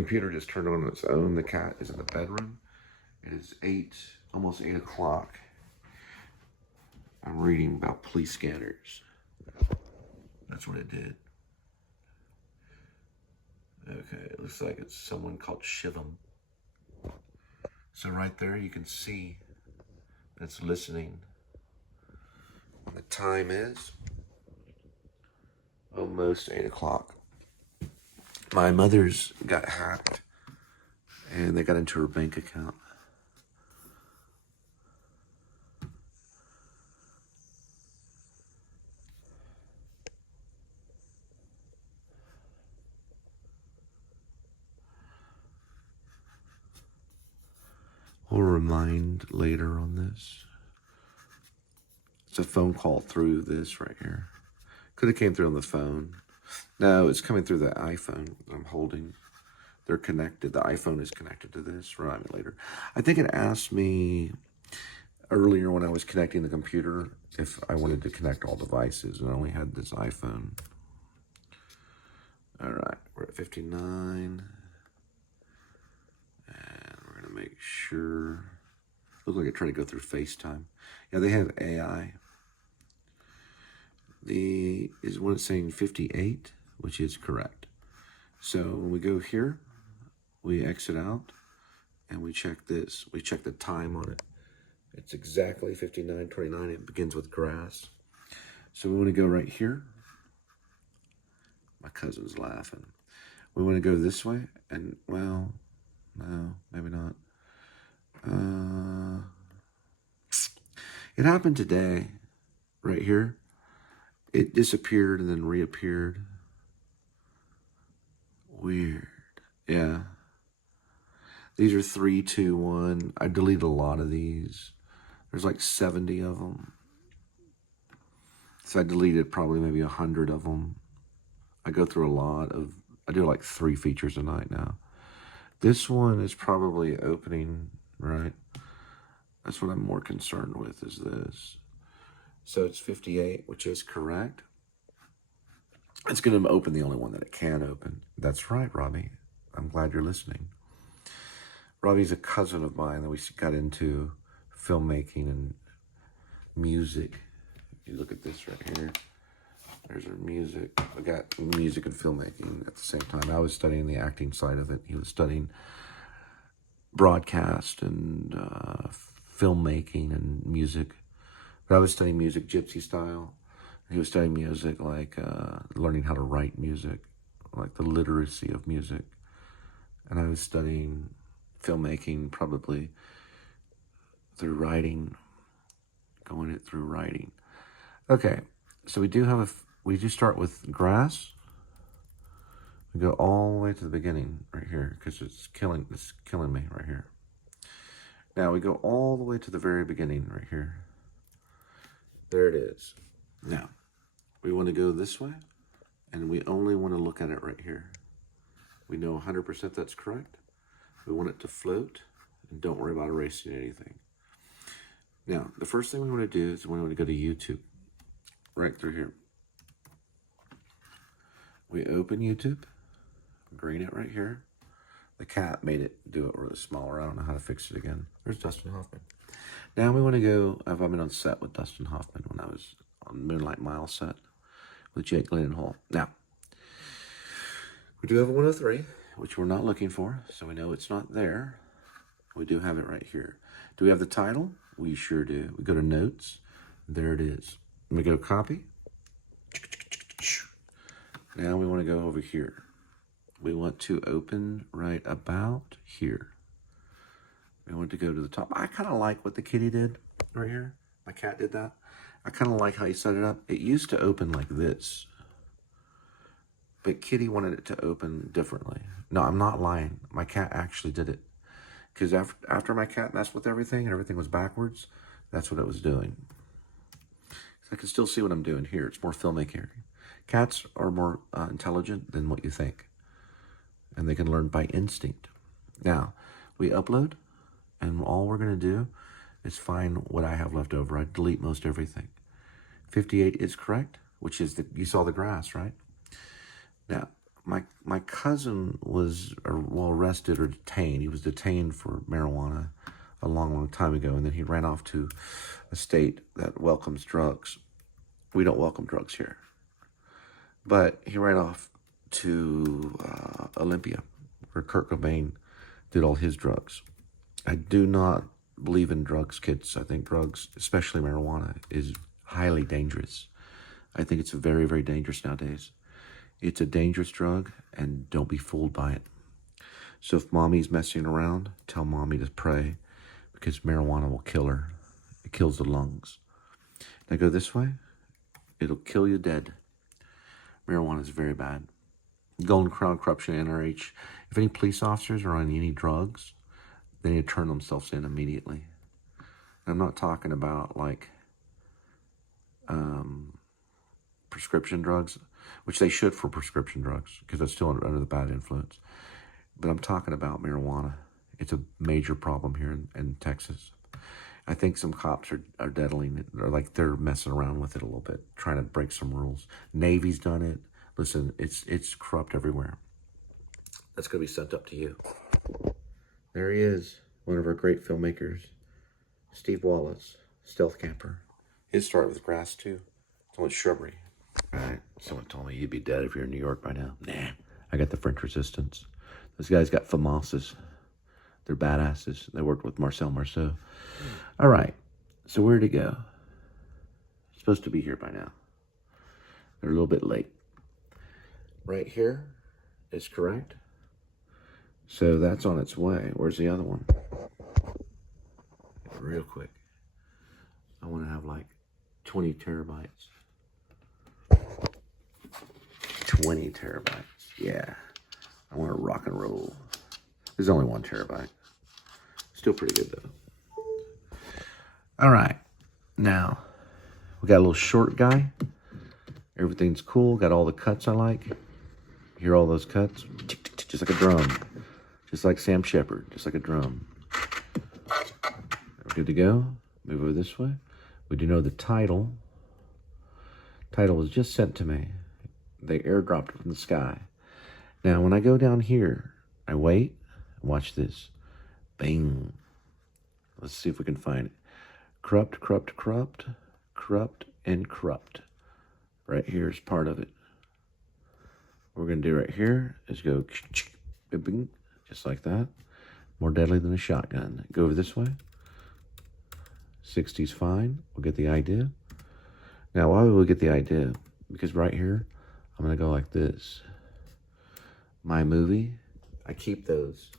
computer just turned on its own. The cat is in the bedroom. It is almost 8 o'clock. I'm reading about police scanners. That's what it did. Okay, it looks like it's someone called Shivam. So right there you can see it's listening. And the time is almost 8 o'clock. My mother's got hacked and they got into her bank account. We'll remind later on this. It's a phone call through this right here. Could have came through on the phone. No, it's coming through the iPhone I'm holding. They're connected. The iPhone is connected to this. Remind me later. I think it asked me earlier when I was connecting the computer if I wanted to connect all devices, and I only had this iPhone. All right, we're at 59. Make sure. Look like I tried to go through FaceTime. Yeah, they have AI. Is one saying 58, which is correct. So when we go here, we exit out and we check this. We check the time on it. It's exactly 59:29. It begins with grass. So we want to go right here. My cousin's laughing. We want to go this way, and well, no, maybe not. It happened today, right here. It disappeared and then reappeared. Weird. Yeah. These are 3, 2, 1. I deleted a lot of these. There's like 70 of them. So I deleted probably maybe 100 of them. I go through a lot of, I do like 3 features a night now. This one is probably opening, right? That's what I'm more concerned with is this. So it's 58, which is correct. It's going to open the only one that it can open. That's right, Robbie. I'm glad you're listening. Robbie's a cousin of mine that we got into filmmaking and music. If you look at this right here, there's our music. I got music and filmmaking at the same time. I was studying the acting side of it. He was studying broadcast and filmmaking and music. But I was studying music gypsy style. He was studying music like learning how to write music, like the literacy of music. And I was studying filmmaking probably through writing, going it through writing. Okay, so we do start with grass. We go all the way to the beginning right here because it's killing me right here. Now we go all the way to the very beginning right here. There it is. Now we want to go this way, and we only want to look at it right here. We know 100% that's correct. We want it to float, and don't worry about erasing anything. Now, the first thing we want to do is we want to go to YouTube, right through here. We open YouTube, green it right here. The cat made it do it really smaller. I don't know how to fix it again. There's Dustin Hoffman. Now we want to go, I've been on set with Dustin Hoffman when I was on Moonlight Mile set with Jake Gyllenhaal. Now, we do have a 103, which we're not looking for, so we know it's not there. We do have it right here. Do we have the title? We sure do. We go to notes. There it is. We go copy. Now we want to go over here. We want to open right about here. We want to go to the top. I kind of like what the kitty did right here. My cat did that. I kind of like how he set it up. It used to open like this, but Kitty wanted it to open differently. No, I'm not lying. My cat actually did it. Because after my cat messed with everything and everything was backwards, that's what it was doing. So I can still see what I'm doing here. It's more filmmaking. Cats are more intelligent than what you think. And they can learn by instinct. Now, we upload, and all we're going to do is find what I have left over. I delete most everything. 58 is correct, which is you saw the grass, right? Now, my cousin was arrested or detained. He was detained for marijuana a long time ago, and then he ran off to a state that welcomes drugs. We don't welcome drugs here, but he ran off to Olympia, where Kurt Cobain did all his drugs. I do not believe in drugs, kids. I think drugs, especially marijuana, is highly dangerous. I think it's very, very dangerous nowadays. It's a dangerous drug, and don't be fooled by it. So if mommy's messing around, tell mommy to pray, because marijuana will kill her. It kills the lungs. Now go this way. It'll kill you dead. Marijuana is very bad. Golden Crown Corruption, NRH. If any police officers are on any drugs, they need to turn themselves in immediately. I'm not talking about like prescription drugs, which they should for prescription drugs, because that's still under the bad influence. But I'm talking about marijuana. It's a major problem here in Texas. I think some cops are deadling it, or like they're messing around with it a little bit, trying to break some rules. Navy's done it. Listen, it's corrupt everywhere. That's going to be sent up to you. There he is, one of our great filmmakers, Steve Wallace, Stealth Camper. His started with grass too. So much shrubbery. All right, someone told me you'd be dead if you're in New York by now. Nah, I got the French Resistance. Those guys got FAMASas. They're badasses. They worked with Marcel Marceau. All right, so where'd it go? It's supposed to be here by now. They're a little bit late. Right here is correct. So that's on its way. Where's the other one? Real quick. I want to have like 20 terabytes. 20 terabytes. Yeah. I want to rock and roll. There's only 1 terabyte. Still pretty good though. All right. Now, we got a little short guy. Everything's cool. Got all the cuts I like. Hear all those cuts? Just like a drum. Just like Sam Shepard. Just like a drum. We're good to go. Move over this way. We do know the title. Title was just sent to me. They airdropped it from the sky. Now, when I go down here, I wait. Watch this. Bing. Let's see if we can find it. Corrupt, corrupt, corrupt, corrupt, and corrupt. Right here is part of it. What we're going to do right here is go bing, just like that. More deadly than a shotgun. Go over this way. 60's fine. We'll get the idea. Now, why would we get the idea? Because right here, I'm going to go like this. My movie, I keep those.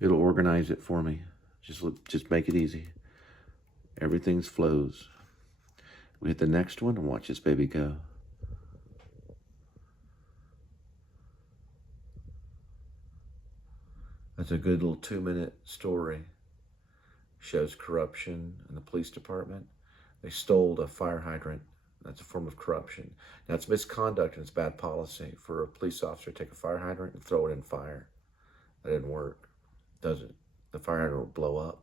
It'll organize it for me. Just make it easy. Everything flows. We hit the next one and watch this baby go. That's a good little 2-minute story. Shows corruption in the police department. They stole a fire hydrant. That's a form of corruption. Now, it's misconduct and it's bad policy for a police officer to take a fire hydrant and throw it in fire. That didn't work, does it? The fire hydrant will blow up.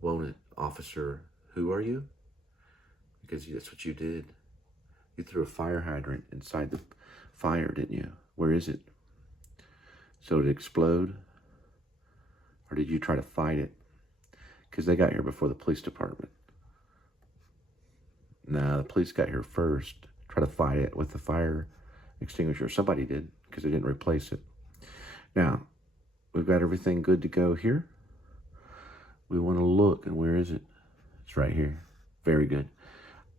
Won't it? Officer, who are you? Because that's what you did. You threw a fire hydrant inside the fire, didn't you? Where is it? So did it explode? Or did you try to fight it? Because they got here before the police department. Nah, the police got here first. Try to fight it with the fire extinguisher. Somebody did, because they didn't replace it. Now, we've got everything good to go here. We want to look, and where is it? It's right here. Very good.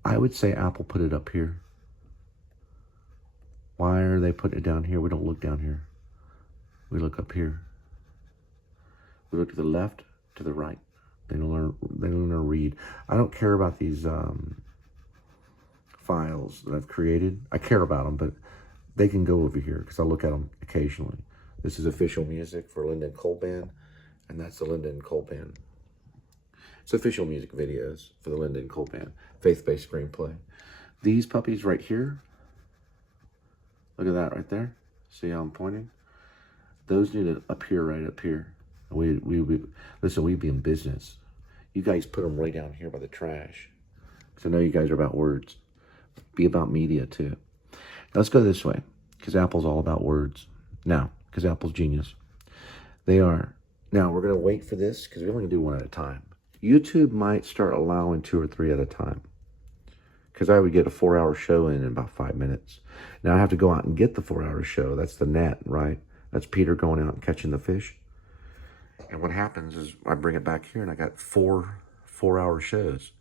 I would say Apple put it up here. Why are they putting it down here? We don't look down here. We look up here. We look to the left, to the right. They don't learn to read. I don't care about these files that I've created. I care about them, but they can go over here because I look at them occasionally. This is official music for Linda and Cole Band, and that's the Linda and Cole Band. It's official music videos for the Linda and Cole Band. Faith-based screenplay. These puppies right here. Look at that right there. See how I'm pointing? Those need to appear right up here. Listen, we'd be in business. You guys put them right down here by the trash. Because I know you guys are about words. Be about media too. Now let's go this way. because Apple's all about words now, because Apple's genius. They are. Now, we're going to wait for this because we only do one at a time. YouTube might start allowing 2 or 3 at a time, because I would get a 4-hour show in about 5 minutes. Now I have to go out and get the 4-hour show. That's the net, right? That's Peter going out and catching the fish. And what happens is I bring it back here and I got 4-hour shows.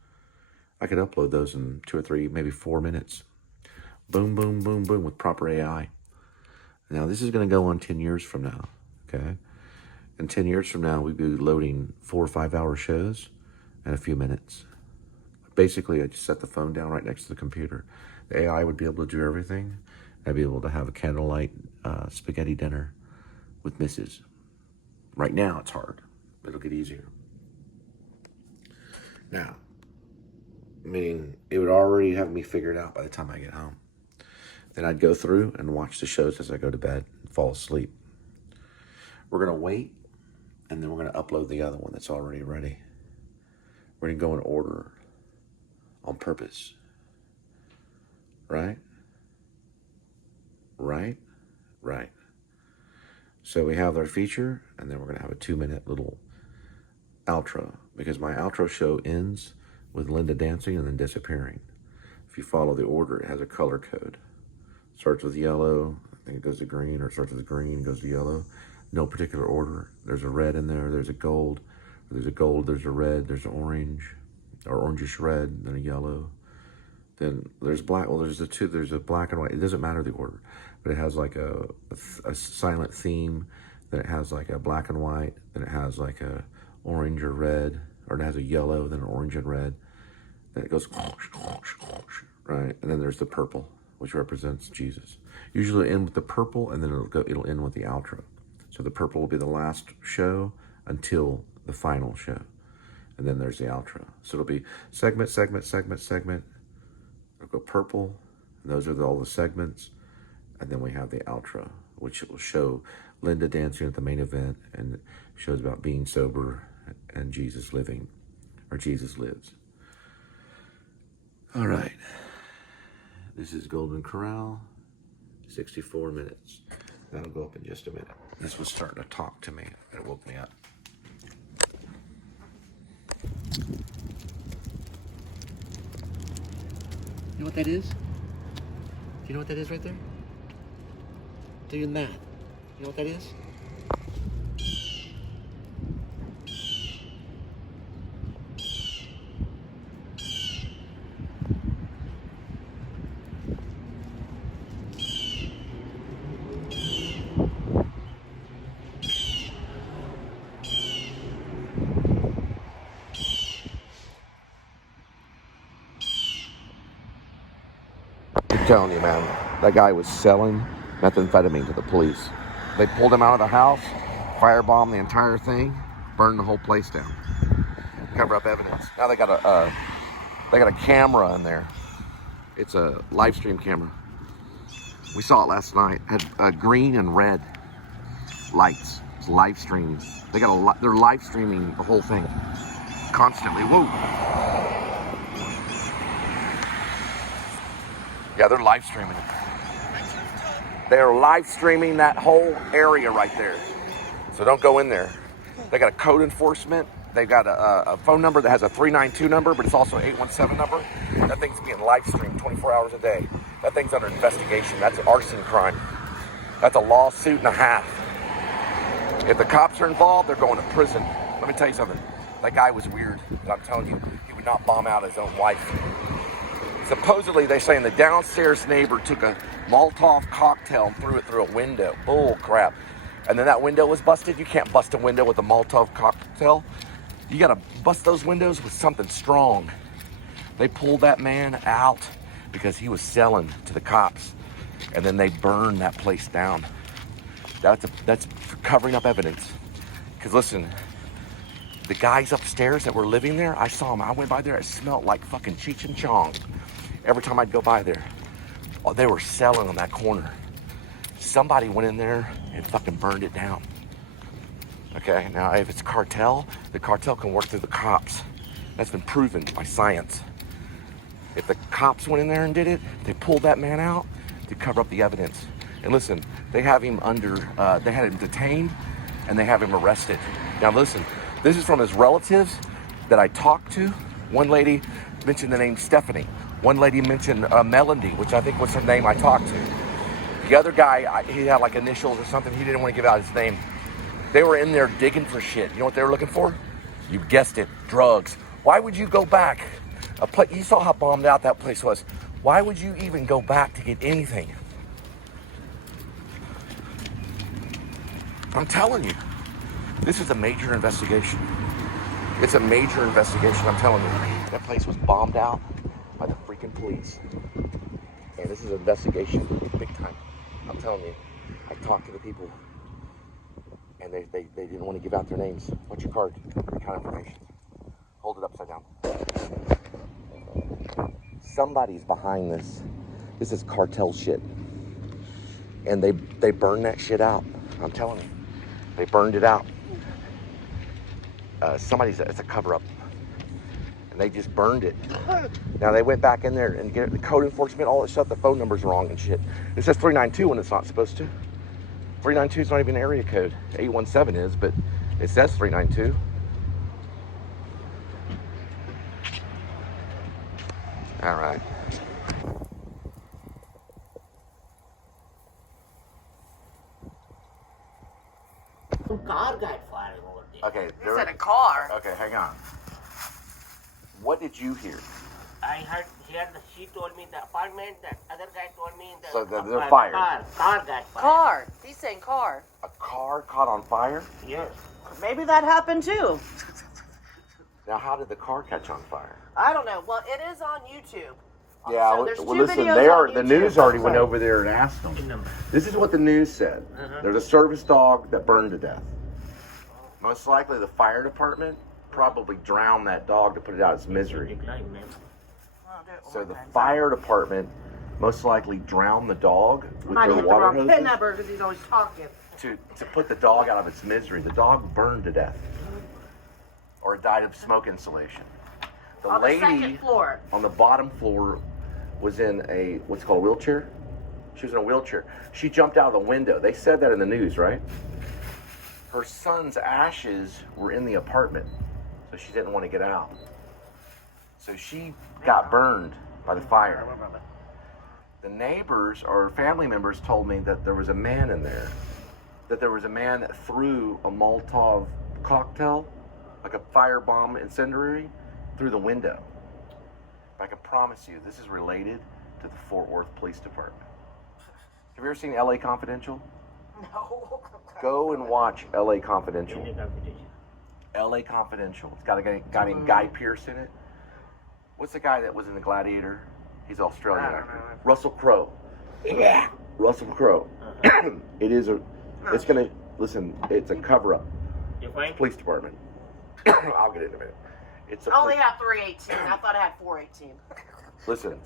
I could upload those in 2 or 3, maybe 4 minutes. Boom, boom, boom, boom, with proper AI. Now this is going to go on 10 years from now, okay? And 10 years from now, we'd be loading 4 or 5-hour shows in a few minutes. Basically, I just set the phone down right next to the computer. The AI would be able to do everything. I'd be able to have a candlelight spaghetti dinner with Mrs. Right now, it's hard. It'll get easier. Now, meaning it would already have me figured out by the time I get home. Then I'd go through and watch the shows as I go to bed and fall asleep. We're going to wait, and then we're going to upload the other one that's already ready. We're going to go in order on purpose. Right? Right? Right. So we have our feature, and then we're going to have a 2-minute little outro, because my outro show ends with Linda dancing and then disappearing. If you follow the order, it has a color code. Starts with yellow, I think it goes to green, or it starts with green, goes to yellow. No particular order. There's a red in there, there's a gold, there's a red, there's an orange, or orangish red, then a yellow. Then there's black, well there's a black and white. It doesn't matter the order, but it has like a silent theme, then it has like a black and white, then it has like a orange or red, or it has a yellow, then an orange and red. Then it goes, right? And then there's the purple, which represents Jesus. Usually end with the purple, and then it'll end with the outro. So the purple will be the last show until the final show. And then there's the outro. So it'll be segment, segment, segment, segment. It'll go purple, and those are all the segments. And then we have the outro, which will show Linda dancing at the main event, and it shows about being sober and Jesus living, or Jesus lives. All right. This is Golden Corral, 64 minutes. That'll go up in just a minute. This was starting to talk to me, and it woke me up. You know what that is? Do you know what that is right there? Doing that. You know what that is? I'm telling you, man, that guy was selling methamphetamine to the police. They pulled him out of the house, firebombed the entire thing, burned the whole place down, cover up evidence. Now they got a camera in there. It's a live stream camera. We saw it last night. It had green and red lights. It's live streaming. They're live streaming the whole thing constantly. Whoa. Yeah, they're live streaming it. They're live streaming that whole area right there. So don't go in there. They got a code enforcement. They got a phone number that has a 392 number, but it's also an 817 number. That thing's being live streamed 24 hours a day. That thing's under investigation. That's an arson crime. That's a lawsuit and a half. If the cops are involved, they're going to prison. Let me tell you something. That guy was weird. I'm telling you, he would not bomb out his own wife. Supposedly, they're saying the downstairs neighbor took a Molotov cocktail and threw it through a window. Bull crap. And then that window was busted. You can't bust a window with a Molotov cocktail. You gotta bust those windows with something strong. They pulled that man out because he was selling to the cops. And then they burned that place down. That's for covering up evidence. Because listen, the guys upstairs that were living there, I saw them. I went by there, it smelled like fucking Cheech and Chong. Every time I'd go by there, they were selling on that corner. Somebody went in there and fucking burned it down. Okay, now if it's cartel, the cartel can work through the cops. That's been proven by science. If the cops went in there and did it, they pulled that man out to cover up the evidence. And listen, they have him they had him detained and they have him arrested. Now listen, this is from his relatives that I talked to. One lady mentioned the name Stephanie. One lady mentioned Melody, which I think was her name I talked to. The other guy, he had like initials or something. He didn't want to give out his name. They were in there digging for shit. You know what they were looking for? You guessed it, drugs. Why would you go back? You saw how bombed out that place was. Why would you even go back to get anything? I'm telling you, this is a major investigation. It's a major investigation, I'm telling you. That place was bombed out by the freaking police. And this is an investigation, big time. I'm telling you, I talked to the people and they didn't want to give out their names. What's your card? Account information. Hold it upside down. Somebody's behind this. This is cartel shit. And they burned that shit out. I'm telling you. They burned it out. It's a cover-up. And they just burned it. Now they went back in there and get the code enforcement, all that stuff, the phone number's wrong and shit. It says 392 when it's not supposed to. 392 is not even an area code. 817 is, but it says 392. All right. Car got fired over there. Okay. He said a car. Okay, hang on. What did you hear? I heard here she told me the apartment, that other guy told me the So they're fired. Car got fired. Car. He's saying car. A car caught on fire? Yes. Maybe that happened too. Now, how did the car catch on fire? I don't know. Well, it is on YouTube. Yeah, So there's well, two listen, videos on the YouTube. news already went over there and asked them. This is what the news said. There's a service dog that burned to death. Most likely the fire department probably drowned that dog to put it out of its misery. So the fire department most likely drowned the dog with I their hit the water wrong hoses pin number because he's always talking. to put the dog out of its misery. The dog burned to death. Or it died of smoke insulation. The On the lady second floor. on the bottom floor was in a, what's called a wheelchair. She was in a wheelchair. She jumped out of the window. They said that in the news, right? Her son's ashes were in the apartment, so she didn't want to get out. So she got burned by the fire. The neighbors or family members told me that there was a man in there, that there was a man that threw a Molotov cocktail, like a firebomb incendiary, through the window. I can promise you, this is related to the Fort Worth Police Department. Have you ever seen LA Confidential? No. Go and watch LA Confidential. LA Confidential. It's got a guy named Guy Pearce in it. What's the guy that was in The Gladiator? He's Australian actor. Russell Crowe. Russell Crowe. It's a cover-up. Police department. I'll get into it. I only have 318. I thought I had 418. Listen,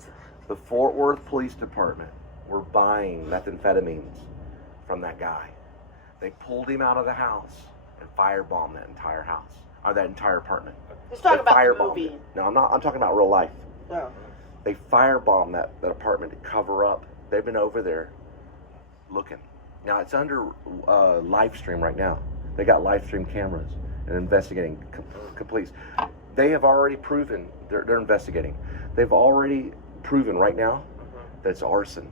the Fort Worth Police Department were buying methamphetamines from that guy. They pulled him out of the house and firebombed that entire house, or that entire apartment. Let's talk about the firebombed movie. it. No, I'm talking about real life. No. They firebombed that apartment to cover up. They've been over there looking. Now, it's under live stream right now. They got live stream cameras and investigating police. They have already proven, they're investigating. They've already proven right now that it's arson.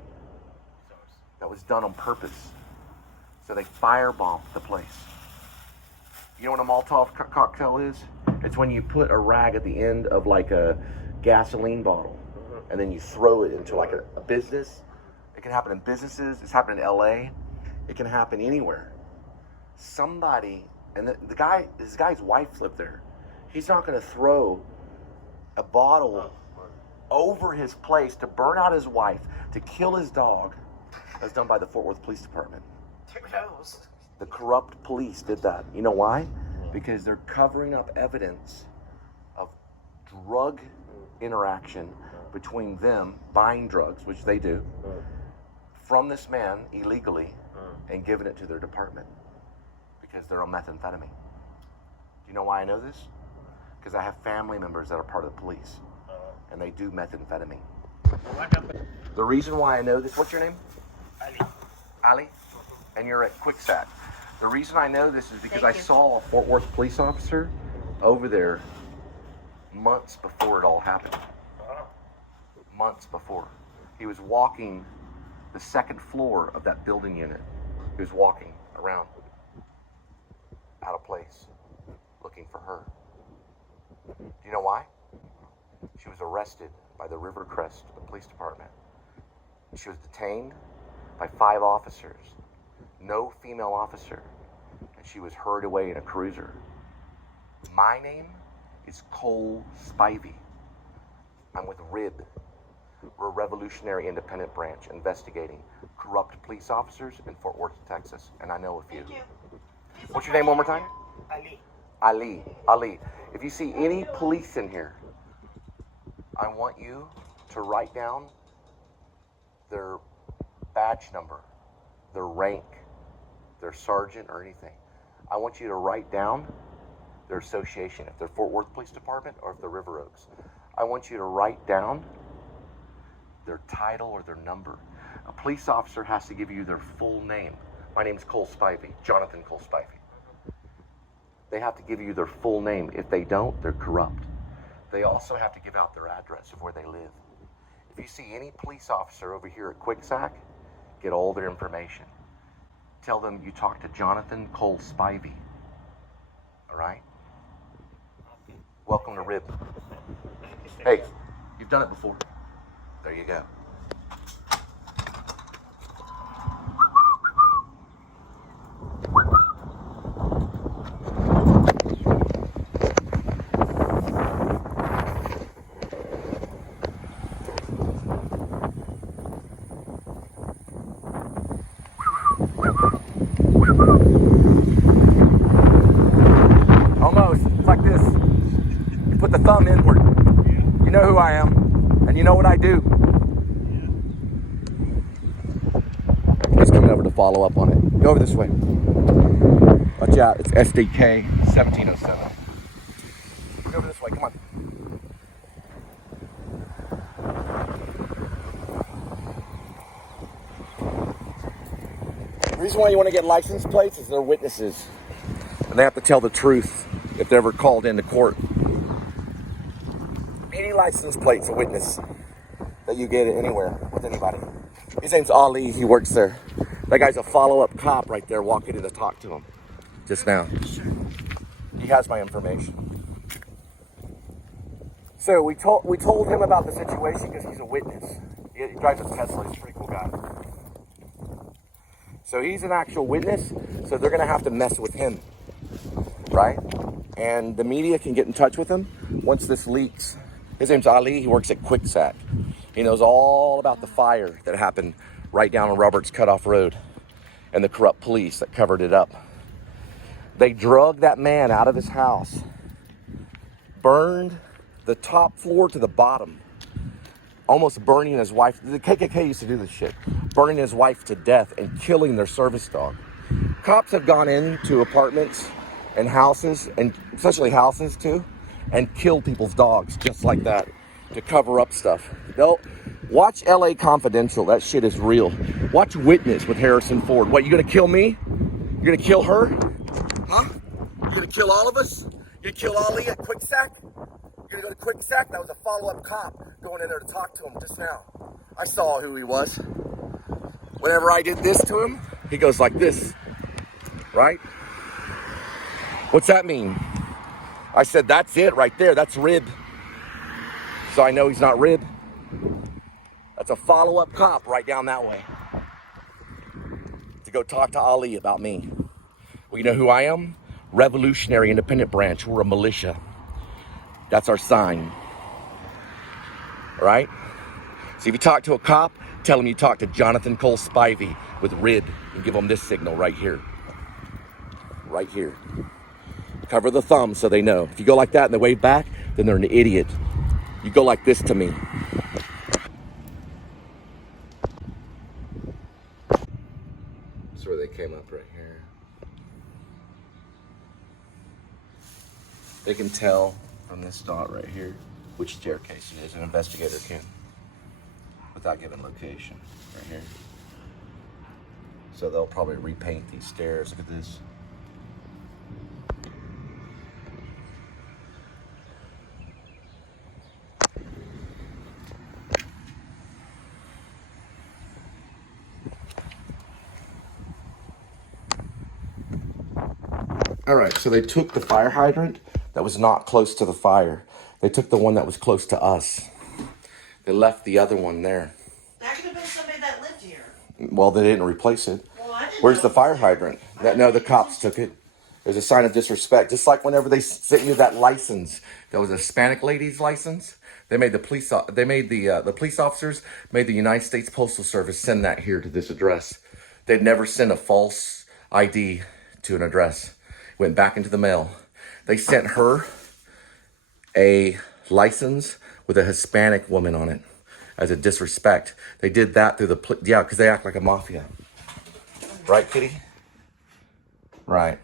That was done on purpose. So they firebombed the place. You know what a Molotov cocktail is? It's when you put a rag at the end of like a gasoline bottle and then you throw it into like a business. It can happen in businesses. It's happened in LA. It can happen anywhere. Somebody, and this guy's wife lived there. He's not going to throw a bottle over his place to burn out his wife, to kill his dog. That's done by the Fort Worth Police Department. The corrupt police did that. You know why? Because they're covering up evidence of drug interaction between them buying drugs, which they do, from this man illegally and giving it to their department because they're on methamphetamine. Do you know why I know this? Because I have family members that are part of the police and they do methamphetamine. The reason why I know this, what's your name? Ali. Ali, and you're at Quicksack. The reason I know this is because I Thank you. saw a Fort Worth police officer over there months before it all happened. Months before. He was walking the second floor of that building unit. He was walking around out of place, looking for her. Do you know why? She was arrested by the Rivercrest Police Department. She was detained by 5 officers, no female officer, and she was hurried away in a cruiser. My name is Cole Spivey. I'm with RIB. We're a revolutionary independent branch investigating corrupt police officers in Fort Worth, Texas, and I know a few. Thank you. What's your name one more time? Ali. Ali. If you see any police in here, I want you to write down their badge number, their rank, their sergeant or anything. I want you to write down their association, if they're Fort Worth Police Department or if they're River Oaks. I want you to write down their title or their number. A police officer has to give you their full name. My name is Cole Spivey, Jonathan Cole Spivey. They have to give you their full name. If they don't, they're corrupt. They also have to give out their address of where they live. If you see any police officer over here at Quicksack, get all their information. Tell them you talked to Jonathan Cole Spivey. All right? Welcome to RIB. Hey, you've done it before. There you go. Almost. It's like this. You put the thumb inward. You know who I am, and you know what I do. He's coming over to follow up on it. Go over this way. Watch out. It's SDK 1707. Go over this way. Come on. The reason why you want to get license plates is they're witnesses. And they have to tell the truth if they're ever called into court. Any license plate's a witness that you get anywhere with anybody. His name's Ali. He works there. That guy's a follow-up cop right there walking in to talk to him just now. He has my information. So we told him about the situation because he's a witness. He drives a Tesla. He's a pretty cool guy. So he's an actual witness, so they're going to have to mess with him, right? And the media can get in touch with him once this leaks. His name's Ali. He works at Quicksack. He knows all about the fire that happened right down on Roberts Cutoff Road and the corrupt police that covered it up. They drugged that man out of his house, burned the top floor to the bottom, almost burning his wife. The KKK used to do this shit, burning his wife to death and killing their service dog. Cops have gone into apartments and houses, and especially houses too, and killed people's dogs just like that to cover up stuff. They'll watch LA Confidential. That shit is real. Watch Witness with Harrison Ford. What, you gonna kill me? You're gonna kill her? Huh? You're gonna kill all of us? You're gonna kill Ali at Quicksack? You're gonna go to Quicksack? That was a follow-up cop going in there to talk to him just now. I saw who he was. Whenever I did this to him, he goes like this, right? What's that mean? I said, that's it right there. That's RIB. So I know he's not RIB. That's a follow-up cop right down that way to go talk to Ali about me. Well, you know who I am? Revolutionary Independent Branch. We're a militia. That's our sign. All right? So if you talk to a cop, tell him you talk to Jonathan Cole Spivey with RIB and give them this signal right here. Right here. Cover the thumb so they know. If you go like that and they wave back, then they're an idiot. You go like this to me. That's where they came up right here. They can tell from this dot right here which staircase it is. An investigator can, without giving location. Right here. So they'll probably repaint these stairs. Look at this. All right, so they took the fire hydrant that was not close to the fire. They took the one that was close to us. They left the other one there. That could have been somebody that lived here. Well, they didn't replace it. Well, I didn't Where's know the it fire was there. hydrant? No, the cops took it. There's a sign of disrespect. Just like whenever they sent you that license, that was a Hispanic lady's license. They made the police officers made the United States Postal Service send that here to this address. They'd never send a false ID to an address. Went back into the mail. They sent her a license with a Hispanic woman on it as a disrespect. They did that through because they act like a mafia. Right, Kitty? Right.